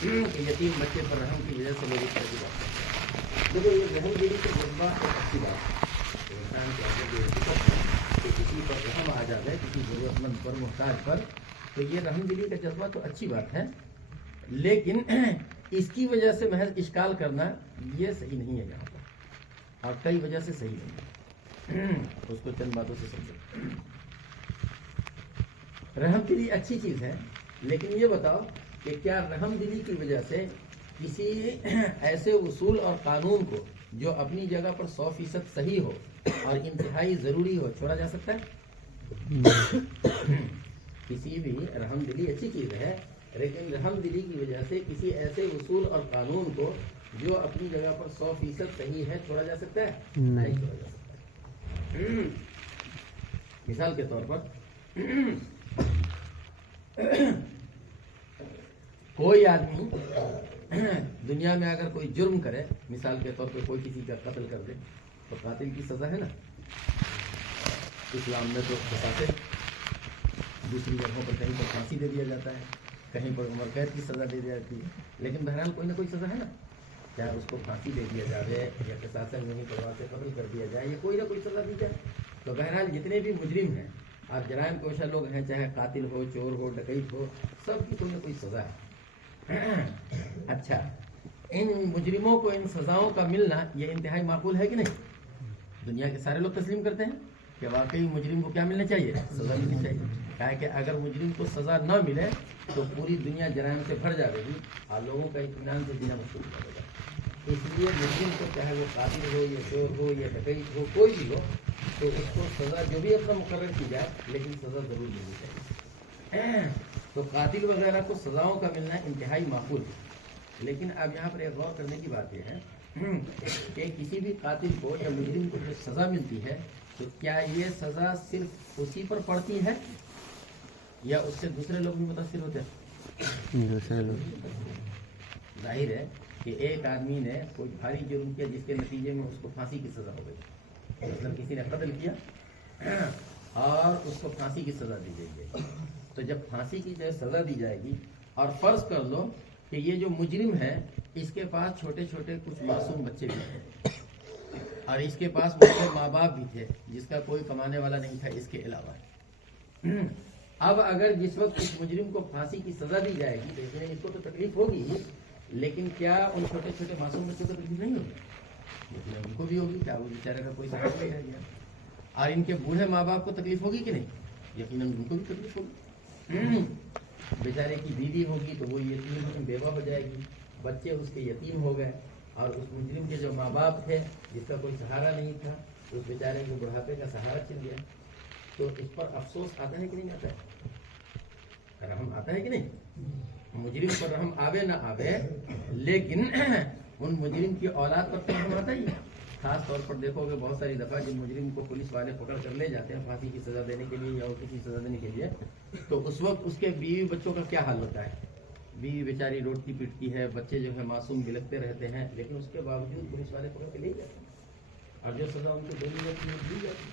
کہ یتیم بچے پر رحم کی وجہ سے لوگ اس طرح کی بات کرتے ہیں۔ دیکھو یہ رحم دلی کا جذبہ ایک اچھی بات ہے، انسان کے اندر جو کہ کسی پر رحم آ جاتا ہے، کسی ضرورت مند پر، محتاج پر، تو یہ رحم دلی کا جذبہ تو اچھی بات ہے، لیکن اس کی وجہ سے محض اشکال کرنا یہ صحیح نہیں ہے یہاں پر، اور کئی وجہ سے صحیح نہیں ہے۔ اس کو چند باتوں سے سمجھو۔ رحم دلی اچھی چیز ہے، لیکن یہ بتاؤ کہ کیا رحم دلی کی وجہ سے کسی ایسے اصول اور قانون کو جو اپنی جگہ پر 100% صحیح ہو اور انتہائی ضروری ہو چھوڑا جا سکتا ہے؟ کسی بھی رحم دلی اچھی چیز ہے، لیکن رحم دلی کی وجہ سے کسی ایسے اصول اور قانون کو جو اپنی جگہ پر 100% صحیح ہے چھوڑا جا سکتا ہے؟ نہیں چھوڑا جا سکتا۔ مثال کے طور پر کوئی آدمی دنیا میں اگر کوئی جرم کرے، مثال کے طور پہ کوئی کسی کا قتل کر دے، تو قاتل کی سزا ہے نا، اسلام میں تو بتاتے، دوسری جگہوں پر کہیں پر پھانسی دے دیا جاتا ہے، کہیں پر عمر قید کی سزا دے دی جاتی ہے، لیکن بہرحال کوئی نہ کوئی سزا ہے نا، چاہے اس کو پھانسی دے دیا جائے یا قصاصاً نہیں کروا کے قتل کر دیا جائے یا کوئی نہ کوئی سزا دی جائے، تو بہرحال جتنے بھی مجرم ہیں اور جرائم کوشہ لوگ ہیں، چاہے قاتل ہو، چور ہو، ڈکیت ہو، سب کی کوئی نہ کوئی سزا ہے۔ اچھا، ان مجرموں کو ان سزاؤں کا ملنا یہ انتہائی معقول ہے کہ نہیں؟ دنیا کے سارے لوگ تسلیم کرتے ہیں کہ واقعی مجرم کو کیا ملنا چاہیے؟ سزا ملنی چاہیے، کہا کہ اگر مجرم کو سزا نہ ملے تو پوری دنیا جرائم سے بھر جائے گی اور لوگوں کا اطمینان سے جینا مشکل ہو جائے گا۔ اس لیے مجرم کو چاہے وہ قاتل ہو یا چور ہو یا ڈکیت ہو، کوئی بھی ہو، تو اس کو سزا جو بھی اپنا مقرر کی جائے، لیکن سزا ضرور ملنی چاہیے۔ تو قاتل وغیرہ کو سزاؤں کا ملنا انتہائی معقول ہے، لیکن اب یہاں پر ایک غور کرنے کی بات یہ ہے کہ کسی بھی قاتل کو یا مجرم کو جو سزا ملتی ہے، تو کیا یہ سزا صرف اسی پر پڑتی ہے یا اس سے دوسرے لوگ بھی متاثر ہوتے ہیں؟ دوسرے لوگ، ظاہر ہے کہ ایک آدمی نے کوئی بھاری جرم کیا جس کے نتیجے میں اس کو پھانسی کی سزا ہو گئی، مطلب کسی نے قتل کیا اور اس کو پھانسی کی سزا دی گئی، تو جب پھانسی کی جو سزا دی جائے گی اور فرض کر لو کہ یہ جو مجرم ہے اس کے پاس چھوٹے چھوٹے کچھ معصوم بچے بھی تھے اور اس کے پاس بڑے ماں باپ بھی تھے جس کا کوئی کمانے والا نہیں تھا اس کے علاوہ، اب اگر جس وقت اس مجرم کو پھانسی کی سزا دی جائے گی تو اس کو تو تکلیف ہوگی، لیکن کیا ان چھوٹے چھوٹے معصوم بچوں کو تکلیف نہیں ہوگی؟ لیکن ان کو بھی ہوگی، کیا وہ بیچارے کا کوئی سہارا نہیں رہ گیا، اور ان کے بوڑھے ماں باپ کو تکلیف ہوگی کہ نہیں؟ یقیناً ان کو بھی تکلیف ہوگی، بیچارے کی بیوی ہوگی تو وہ یتیم بیوہ ہو جائے گی، بچے اس کے یتیم ہو گئے، اور اس مجرم کے جو ماں باپ تھے جس کا کوئی سہارا نہیں تھا، اس بیچارے کو بڑھاپے کا سہارا چھن گیا، تو اس پر افسوس آتا ہے کہ نہیں آتا ہے؟ رحم آتا ہے کہ نہیں؟ مجرم پر رحم آوے نہ آوے، لیکن ان مجرم کی اولاد پر تو رحم آتا ہی ہے۔ خاص طور پر دیکھو گے بہت ساری دفعہ جب مجرم کو پولیس والے پکڑ کر لے جاتے ہیں پھانسی کی سزا دینے کے لیے یا اور کسی سزا دینے کے لیے، تو اس وقت اس کے بیوی بچوں کا کیا حال ہوتا ہے؟ بیوی بیچاری روٹتی پیٹتی ہے، بچے جو ہے معصوم بلکتے رہتے ہیں، لیکن اس کے باوجود پولیس والے پکڑ کے لے جاتے ہیں اور جو سزا ان کو دینی جاتی ہے دی جاتی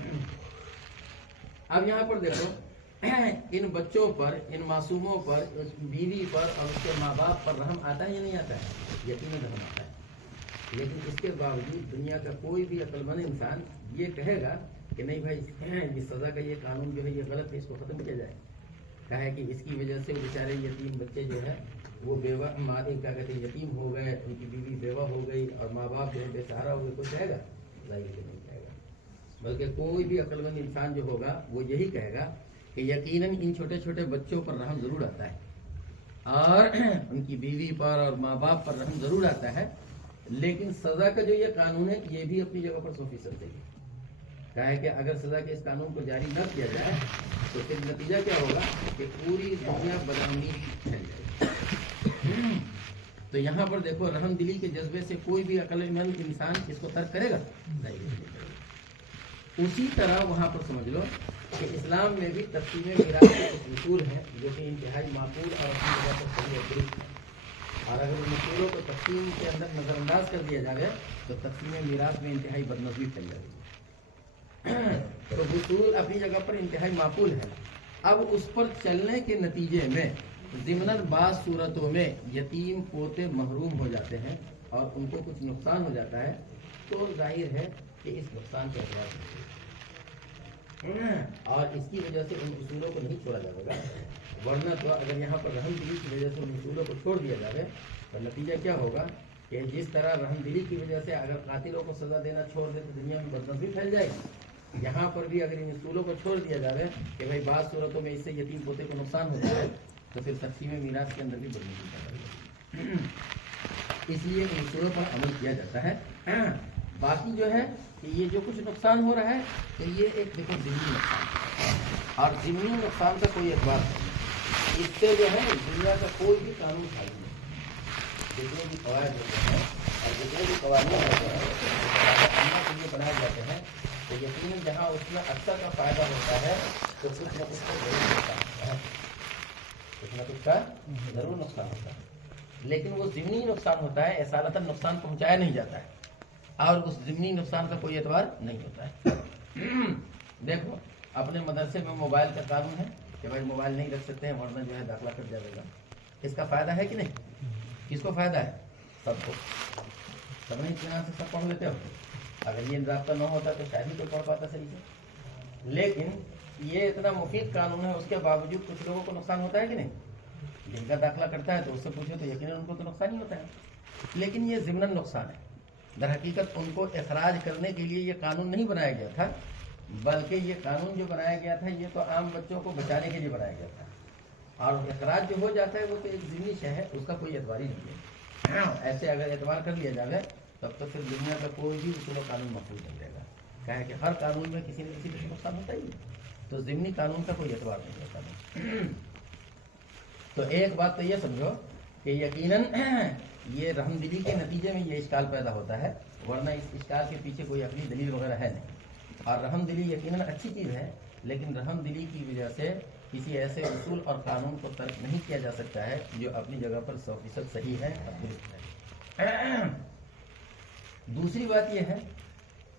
ہے۔ اب یہاں پر دیکھو ان بچوں پر، ان معصوموں پر، اس بیوی پر اور اس کے ماں باپ پر رحم آتا ہے یا نہیں آتا ہے؟ یقیناً رحم آتا ہے، لیکن اس کے باوجود دنیا کا کوئی بھی عقل مند انسان یہ کہے گا کہ نہیں بھائی یہ سزا کا یہ قانون جو ہے یہ غلط ہے، اس کو ختم کیا جائے، کہا ہے کہ اس کی وجہ سے بیچارے یتیم بچے جو ہے وہ بیوہ ماں کیا کہتے ہیں یتیم ہو گئے، ان کی بیوی بیوہ ہو گئی اور ماں باپ جو ہے بے سہارا ہو گئے، کوئی کہے گا؟ ظاہر کہ نہیں کہے گا، بلکہ کوئی بھی عقل مند انسان جو ہوگا وہ یہی کہے گا کہ یقیناً ان چھوٹے چھوٹے بچوں پر رحم ضرور آتا ہے اور ان کی بیوی پر اور ماں باپ پر رحم ضرور آتا ہے، لیکن سزا کا جو یہ قانون ہے یہ بھی اپنی جگہ پر 100% صحیح ہے۔ کہا ہے کہ اگر سزا کے اس قانون کو جاری نہ کیا جائے تو پھر نتیجہ کیا ہوگا کہ پوری دنیا بدامنی پھیل جائے گی۔ تو یہاں پر دیکھو رحم دلی کے جذبے سے کوئی بھی عقل مند انسان اس کو ترک کرے گا نہیں۔ اسی طرح وہاں پر سمجھ لو کہ اسلام میں بھی تقسیم میراث کے کچھ اصول ہیں جو کہ انتہائی معقول اور اپنی جگہ پر صحیح اور درست ہے، اور اگر ان اصولوں کو تقسیم کے اندر نظر انداز کر دیا جائے تو تقسیم میراث میں انتہائی بدنظمی پھیل جائے گی۔ تو اصول اپنی جگہ پر انتہائی معقول ہے، اب اس پر چلنے کے نتیجے میں ضمناً بعض صورتوں میں یتیم پوتے محروم ہو جاتے ہیں اور ان کو کچھ نقصان ہو جاتا ہے، تو ظاہر ہے کہ اس نقصان کے اثرات اور اس کی وجہ سے ان اصولوں کو نہیں چھوڑا جائے گا، ورنہ تو اگر یہاں پر رحم دلی کی وجہ سے ان اصولوں کو چھوڑ دیا جائے تو نتیجہ کیا ہوگا کہ جس طرح رحم دلی کی وجہ سے اگر قاتلوں کو سزا دینا چھوڑ دے تو دنیا میں بدنظمی پھیل جائے گی، یہاں پر بھی اگر ان اصولوں کو چھوڑ دیا جائے کہ بھائی بعض صورتوں میں اس سے یتیم پوتے کو نقصان ہوتا ہے تو پھر تقسیم میراث کے اندر بھی بدنظمی پیدا ہوگی۔ اس لیے ان اصولوں پر عمل کیا جاتا ہے۔ باقی جو ہے کہ یہ جو کچھ نقصان ہو رہا ہے تو یہ ایک دیکھو ضمنی نقصان ہے، اور ضمنی نقصان کا کوئی اعتبار نہیں، اس سے جو ہے دنیا کا کوئی بھی قانون خالی نہیں، جتنے بھی قواعد ہوتے ہیں اور جتنے بھی قوانین ہوتے ہیں کے لیے بنائے جاتے ہیں تو یقیناً جہاں اس میں اکثر کا فائدہ ہوتا ہے تو کچھ نہ کچھ کا ضرور نقصان ہوتا ہے، کچھ نہ کچھ کا ضرور نقصان ہوتا ہے، لیکن وہ ضمنی نقصان ہوتا ہے، اصالتاً نقصان پہنچایا نہیں جاتا ہے اور اس ضمنی نقصان کا کوئی اعتبار نہیں ہوتا ہے۔ دیکھو اپنے مدرسے میں موبائل کا قانون ہے کہ بھائی موبائل نہیں رکھ سکتے ہیں ورنہ جو ہے داخلہ کٹ جائے گا، اس کا فائدہ ہے کہ نہیں؟ کس کو فائدہ ہے؟ سب کو، سب نے اطمینان سے سب پڑھ لیتے ہو، اگر یہ ضابطہ نہ ہوتا تو شاید ہی کوئی پڑھ پاتا صحیح سے، لیکن یہ اتنا مفید قانون ہے، اس کے باوجود کچھ لوگوں کو نقصان ہوتا ہے کہ نہیں؟ جن کا داخلہ کرتا ہے تو اس سے پوچھو تو یقیناً ان کو تو نقصان ہی ہوتا ہے، لیکن یہ ضمناً نقصان ہے، در حقیقت ان کو اخراج کرنے کے لیے یہ قانون نہیں بنایا گیا تھا، بلکہ یہ قانون جو بنایا گیا تھا یہ تو عام بچوں کو بچانے کے لیے بنایا گیا تھا، اور اخراج جو ہو جاتا ہے وہ تو ایک ضمنی شے ہے، اس کا کوئی اعتبار ہی نہیں ہے۔ ایسے اگر اعتبار کر لیا جائے تب تو پھر دنیا کا کوئی بھی اصول و قانون محفوظ نہیں رہے گا، کیا ہے کہ ہر قانون میں کسی نہ کسی کو نقصان ہوتا ہی ہے، تو ضمنی قانون کا کوئی اعتبار نہیں ہوتا۔ تو ایک بات تو یہ سمجھو کہ یقیناً یہ رحم دلی کے نتیجے میں یہ اشکال پیدا ہوتا ہے، ورنہ اس اشکال کے پیچھے کوئی عقلی دلیل وغیرہ ہے نہیں، اور رحم دلی یقیناً اچھی چیز ہے، لیکن رحم دلی کی وجہ سے کسی ایسے اصول اور قانون کو ترک نہیں کیا جا سکتا ہے جو اپنی جگہ پر 100% صحیح ہے اور درست ہے۔ دوسری بات یہ ہے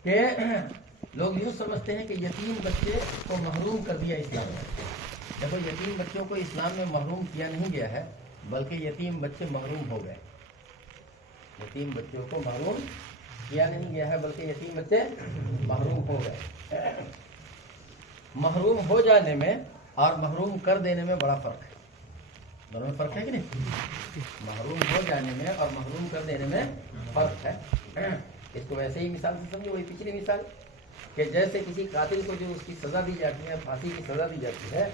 کہ لوگ یوں سمجھتے ہیں کہ یتیم بچے کو محروم کر دیا اسلام نے۔ دیکھو یتیم بچوں کو اسلام میں محروم کیا نہیں گیا ہے، بلکہ یتیم بچے محروم ہو گئے، یتیم بچوں کو محروم کیا نہیں گیا ہے بلکہ یتیم بچے محروم ہو گئے۔ محروم ہو جانے میں اور محروم کر دینے میں بڑا فرق ہے، دونوں میں فرق ہے کہ نہیں؟ محروم ہو جانے میں اور محروم کر دینے میں فرق ہے۔ اس کو ویسے ہی مثال سے سمجھو، وہی پچھلی مثال کہ جیسے کسی قاتل کو جو اس کی سزا دی جاتی ہے، پھانسی کی سزا دی جاتی ہے،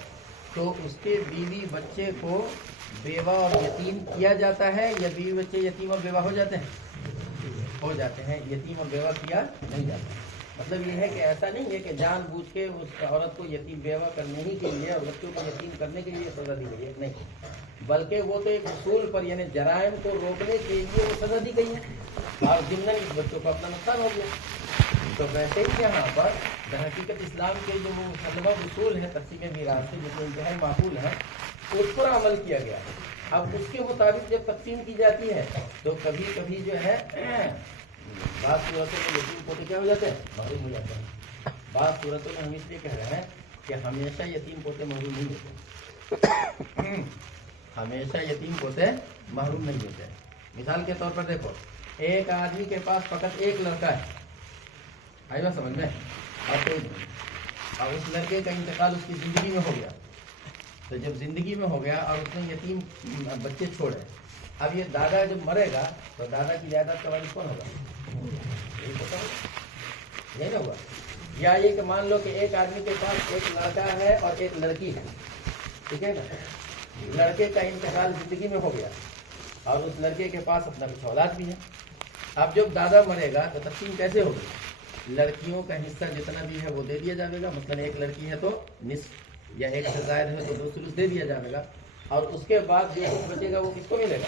تو اس کے بیوی بچے کو بیوہ اور یتیم کیا جاتا ہے یا بیوی بچے یتیم اور بیوہ ہو جاتے ہیں؟ یتیم اور بیوہ کیا نہیں جاتا۔ مطلب یہ ہے کہ ایسا نہیں ہے کہ جان بوجھ کے اس عورت کو یتیم بیوہ کرنے ہی کے لیے اور بچوں کو یتیم کرنے کے لیے سزا دی گئی ہے، نہیں، بلکہ وہ تو ایک اصول پر یعنی جرائم کو روکنے کے لیے وہ سزا دی گئی ہے اور ضمن اس بچوں کو اپنا نقصان ہو گیا۔ تو ویسے ہی یہاں پر در حقیقت اسلام کے جو مسلمہ اصول ہیں تقسیم میراث کے، جو انتہائی معقول ہیں، اس پر عمل کیا گیا ہے۔ اب اس کے مطابق جب تقسیم کی جاتی ہے تو کبھی کبھی جو ہے بعض صورتوں میں یتیم پوتے کیا ہو جاتے ہیں؟ محروم ہو جاتے ہیں۔ بعض صورتوں میں ہم اس لیے کہہ رہے ہیں کہ ہمیشہ یتیم پوتے محروم نہیں ہوتے، ہمیشہ یتیم پوتے محروم نہیں ہوتے۔ مثال کے طور پر دیکھو، ایک آدمی کے پاس فقط ایک لڑکا ہے، آئی بات سمجھ میں، اور اس لڑکے کا انتقال اس کی زندگی میں ہو گیا، تو جب زندگی میں ہو گیا اور اس نے یتیم بچے چھوڑے، اب یہ دادا جب مرے گا تو دادا کی جائیداد کا وارث کون ہوگا؟ نہیں نا ہوا؟ یا یہ کہ مان لو کہ ایک آدمی کے پاس ایک لڑکا ہے اور ایک لڑکی ہے، ٹھیک ہے نا، لڑکے کا انتقال زندگی میں ہو گیا اور اس لڑکے کے پاس اپنا کچھ اولاد بھی ہے، اب جب دادا مرے گا تو تقسیم کیسے ہوگی؟ لڑکیوں کا حصہ جتنا بھی ہے وہ دے دیا جائے گا، مثلا ایک لڑکی ہے تو نصف، یا ایک سے زائد ہے تو 2 ثلث دے دیا جائے گا، اور اس کے بعد جو کچھ بچے گا وہ کس کو ملے گا؟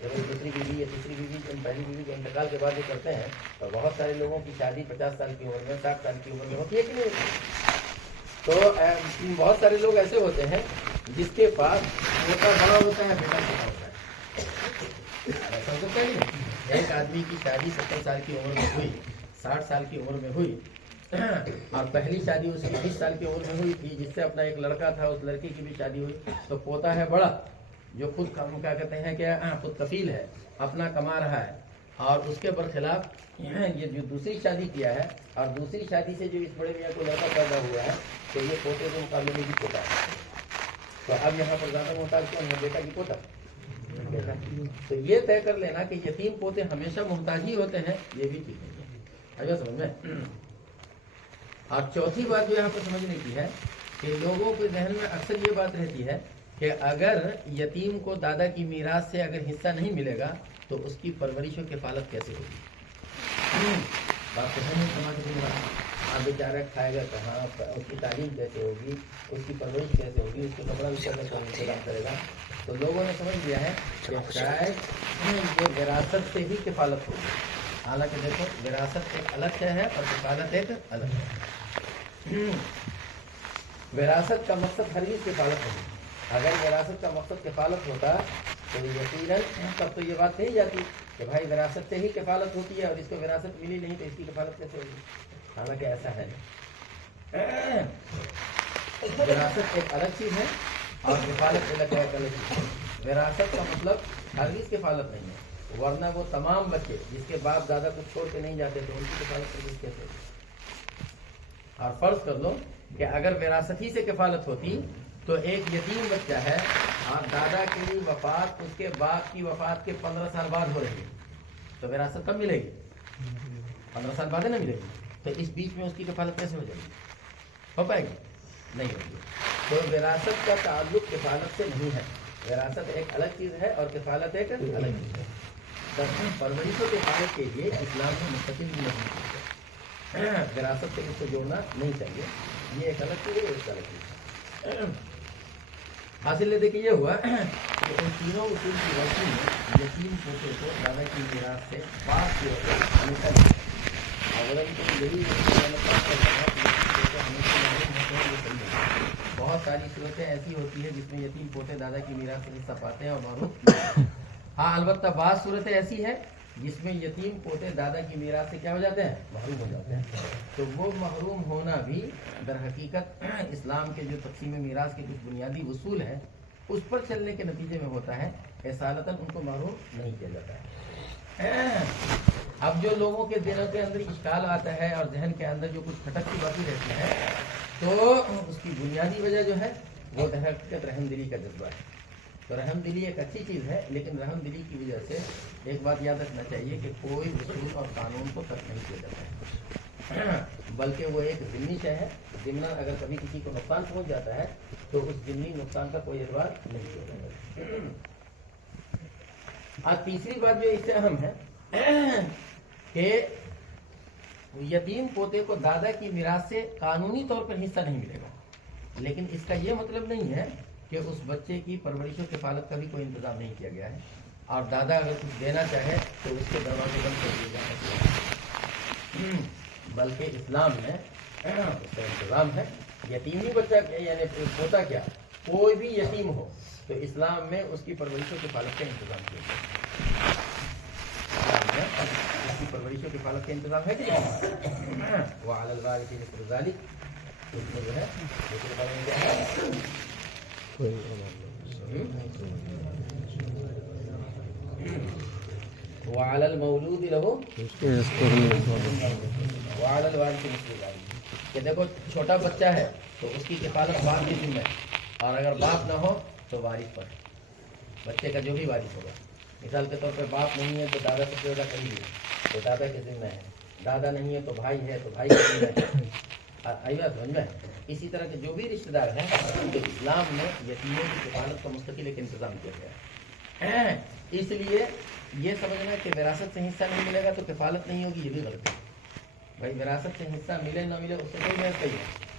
جب دوسری بیوی یا تیسری بیوی پہلی بیوی کے انتقال کے بعد یہ کرتے ہیں تو بہت سارے لوگوں کی شادی 50 سال کی عمر میں 60 سال کی عمر میں ہوتی ہے کہ نہیں ہوتی؟ تو بہت سارے لوگ ایسے ہوتے ہیں جس کے پاس بیٹا بڑا ہوتا ہے، بیٹا چھوٹا ہوتا ہے، ایسا ہو سکتا ہے نہیں؟ ایک آدمی کی شادی 70 سال کی عمر میں ہوئی، 60 سال کی عمر میں ہوئی، اور پہلی شادی اس کی 20 سال کی عمر میں ہوئی تھی، جس سے اپنا ایک لڑکا تھا، اس لڑکی کی بھی شادی ہوئی، تو پوتا ہے بڑا جو خود کیا کہتے ہیں کہ خود کفیل ہے، اپنا کما رہا ہے، اور اس کے برخلاف یہ جو دوسری شادی کیا ہے اور دوسری شادی سے جو اس بڑے میاں کو لڑکا پیدا ہوا ہے تو یہ پوتے کے مقابلے میں بھی پوتا ہے، تو اب یہاں پر زیادہ محتاج کون ہے؟ بیٹا کی پوتا؟ بیٹا۔ تو یہ طے کر لینا کہ یتیم پوتے ہمیشہ محتاج ہی ہوتے ہیں، یہ بھی ٹھیک نہیں ہے، سمجھ میں۔ اور چوتھی بات جو یہاں پر سمجھنے کی ہے کہ لوگوں کے ذہن میں اکثر یہ بات رہتی ہے کہ اگر یتیم کو دادا کی میراث سے اگر حصہ نہیں ملے گا تو اس کی پرورش و کفالت کیسے ہوگی؟ بات تو نہیں سمجھ اب بیچارہ کھائے گا کہاں، اس کی تعلیم کیسے ہوگی، اس کی پرورش کیسے ہوگی، اس کو کپڑا بھی کیسے انتظام کرے گا؟ تو لوگوں نے سمجھ لیا ہے کہ شاید یہ وراثت سے ہی کفالت ہوگی، حالانکہ دیکھو وراثت ایک الگ ہے اور کفالت ایک الگ ہے۔ وراثت کا مقصد ہرگز کفالت نہیں، اگر وراثت کا مقصد کفالت ہوتا تو یقیناً تب تو یہ بات نہیں جاتی کہ بھائی وراثت سے ہی کفالت ہوتی ہے اور اس کو وراثت ملی نہیں تو اس کی کفالت کیسے ہوگی، حالانکہ ایسا ہے نہیں۔ وراثت ایک الگ چیز ہے اور کفالت ایک الگ چیز ہے۔ وراثت کا مطلب ہرگز کفالت نہیں ہے، ورنہ وہ تمام بچے جس کے باپ زیادہ کچھ چھوڑ کے نہیں جاتے تو ان کی کفالت ہرگز کیسے ہوگی؟ اور فرض کر لو کہ اگر وراثت ہی سے کفالت ہوتی تو ایک یتیم بچہ ہے اور دادا کی وفات اس کے باپ کی وفات کے 15 سال بعد ہو رہی ہے تو وراثت کب ملے گی؟ 15 سال بعد نہ ملے گی، تو اس بیچ میں اس کی کفالت کیسے ہو جائے گی؟ ہو پائے گی؟ نہیں ہوگی۔ تو وراثت کا تعلق کفالت سے نہیں ہے، وراثت ایک الگ چیز ہے اور کفالت ایک الگ چیز ہے۔ پرورش و کفالت کے لیے اسلام میں مستقل نہیں ہے، وراثت سے اس کو جوڑنا نہیں چاہیے، یہ ایک الگ چیز ہے، ایک الگ چیز ہے۔ حاصل دیکھیے یہ ہوا کہ ان تینوں اصول کی روشنی میں یتیم پوتے کو دادا کی میراث سے باپ کی وجہ ہمیشہ یہی بہت ساری صورتیں ایسی ہوتی ہیں جس میں یتیم پوتے دادا کی میراث سے حصہ پاتے ہیں اور محروم۔ ہاں البتہ بعض صورتیں ایسی ہے جس میں یتیم پوتے دادا کی میراث سے کیا ہو جاتے ہیں؟ محروم ہو جاتے ہیں، تو وہ محروم ہونا بھی در حقیقت اسلام کے جو تقسیم میراث کے کچھ بنیادی اصول ہیں اس پر چلنے کے نتیجے میں ہوتا ہے، اصالتاً ان کو محروم نہیں کیا جاتا ہے۔ اب جو لوگوں کے دلوں کے اندر اشکال آتا ہے اور ذہن کے اندر جو کچھ کھٹکتی باقی رہتی ہے تو اس کی بنیادی وجہ جو ہے وہ در حقیقت رحم دلی کا جذبہ ہے۔ تو رحم دلی ایک اچھی چیز ہے، لیکن رحم دلی کی وجہ سے ایک بات یاد رکھنا چاہیے کہ کوئی اصول اور قانون کو ترک نہیں کیا جاتا ہے، بلکہ وہ ایک ضمنی شے ہے، ضمناً اگر کبھی کسی کو نقصان پہنچ جاتا ہے تو اس ضمنی نقصان کا کوئی اعتبار نہیں کیا جاتا ہے۔ اور تیسری بات جو اس سے اہم ہے کہ یتیم پوتے کو دادا کی میراث سے قانونی طور پر حصہ نہیں ملے گا، لیکن اس کا یہ مطلب نہیں ہے کہ اس بچے کی پرورش و کفالت کا بھی کوئی انتظام نہیں کیا گیا ہے، اور دادا اگر کچھ دینا چاہے تو اس کے دروازے بند کر دیے جائیں، بلکہ اسلام میں اس کا انتظام ہے۔ یتیمی بچہ یعنی پوتا کیا کوئی بھی یتیم ہو تو اسلام میں اس کی پرورش و کفالت کا انتظام کیا گیا ہے، اس کی پرورش و کفالت کا انتظام ہے کہ وعلی الوارث مثل ذلک، اس میں جو ہے وعلی المولود لہ وعلی الوارث مثل ذلک، کہ دیکھو چھوٹا بچہ ہے تو اس کی کفالت باپ کی ذمہ ہے، اور اگر باپ نہ ہو تو وارث پر، بچے کا جو بھی وارث ہوگا۔ مثال کے طور پہ باپ نہیں ہے تو دادا سے زیادہ قریبی ہے تو دادا کے ذمہ ہے، دادا نہیں ہے تو بھائی ہے تو بھائی کے ذمہ ہے، آئیے سمجھ میں۔ اسی طرح کے جو بھی رشتہ دار ہیں تو اسلام میں یتیموں کی کفالت کا مستقل ایک انتظام کیا گیا ہے۔ اس لیے یہ سمجھنا کہ وراثت سے حصہ نہیں ملے گا تو کفالت نہیں ہوگی، یہ بھی غلط ہے۔ بھائی وراثت سے حصہ ملے نہ ملے اس سے کوئی بحث نہیں ہے،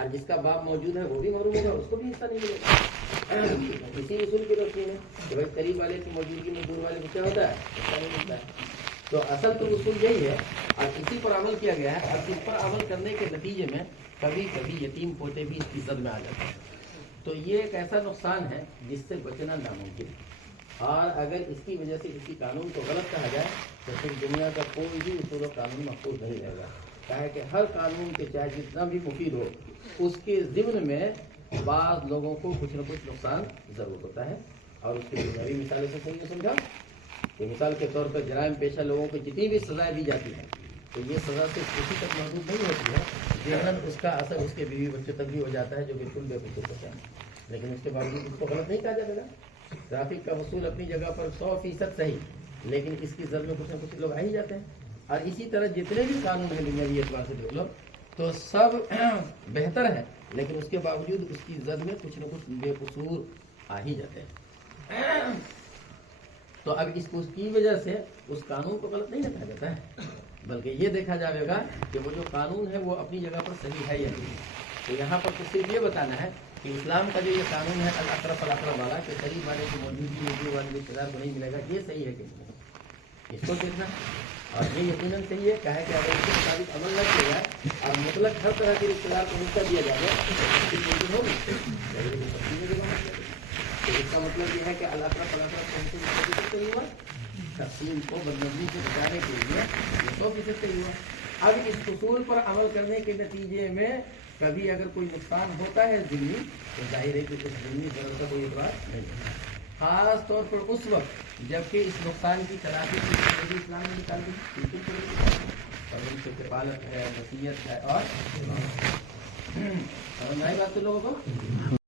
اور جس کا باپ موجود ہے وہ بھی محروم ہوگا، اس کو بھی حصہ نہیں ملے گا۔ اسی اصول کی روشنی میں کہ بھائی قریب والے کی موجودگی میں دور والے کو کیا ہوتا ہے، حصہ نہیں ملتا ہے۔ تو اصل تو اصول یہی ہے اور اسی پر عمل کیا گیا ہے، اور اس پر عمل کرنے کے نتیجے میں کبھی کبھی یتیم پوتے بھی اس کی زد میں آ جاتے ہیں۔ تو یہ ایک ایسا نقصان ہے جس سے بچنا ناممکن ہے، اور اگر اس کی وجہ سے کسی قانون کو غلط کہا جائے تو پھر دنیا کا کوئی بھی اصول و قانون محفوظ نہیں رہے گا۔ کہا ہے کہ ہر قانون کے چاہے جتنا بھی مفید ہو، اس کے ضمن میں بعض لوگوں کو کچھ نہ کچھ نقصان ضرور ہوتا ہے، اور اس کی دنیاوی مثالوں سے صحیح سمجھا کہ مثال کے طور پر جرائم پیشہ لوگوں کو جتنی بھی سزائیں دی جاتی ہیں تو یہ سزا صرف اسی تک محدود نہیں ہوتی ہے، ذہناً اس کا اثر اس کے بیوی بچوں تک بھی ہو جاتا ہے جو بالکل بے قصور ہوتا ہے، لیکن اس کے باوجود اس کو غلط نہیں کہا جائے گا۔ ٹریفک کا اصول اپنی جگہ پر 100% صحیح، لیکن اس کی زد میں کچھ نہ کچھ لوگ آ ہی جاتے ہیں، اور اسی طرح جتنے بھی قانون ہیں دنیاوی اعتبار سے دیکھ لو تو سب بہتر ہے، لیکن اس کے باوجود اس کی زد میں کچھ نہ کچھ بے قصور آ ہی جاتے ہیں۔ تو اب اس کی وجہ سے اس قانون کو غلط نہیں دیکھا جاتا ہے، بلکہ یہ دیکھا جائے گا کہ وہ جو قانون ہے وہ اپنی جگہ پر صحیح ہے یا نہیں۔ تو یہاں پر تو صرف یہ بتانا ہے کہ اسلام کا جو یہ قانون ہے الاقرب فالاقرب والا کہ قریب والے کی موجودگی میں دور والے رشتے دار کو نہیں ملے گا، یہ صحیح ہے کہ نہیں، اس کو دیکھنا۔ اور یہ یقیناً صحیح ہے کہ اگر اس کے مطابق عمل نہ کیا جائے اور مطلق ہر طرح کے رشتے دار کو حصہ دیا جائے تو اس کا مطلب یہ ہے کہ الاقرب فالاقرب صحیح ہوا، تقسیم کو بدنظمی سے بچانے کے لیے یہ 100% صحیح ہوا۔ اب اس اصول پر عمل کرنے کے نتیجے میں کبھی اگر کوئی نقصان ہوتا ہے ضمنی تو ظاہر ہے کہ اس ضمنی ضرر کا کوئی اعتبار نہیں ہے، خاص طور پر اس وقت جبکہ اس نقصان کی تلافی کی اسلام نے نکال دی، بالکل اور ان سے کفالت ہے، وصیت ہے، اور سمجھ آئی بات تو لوگوں کو۔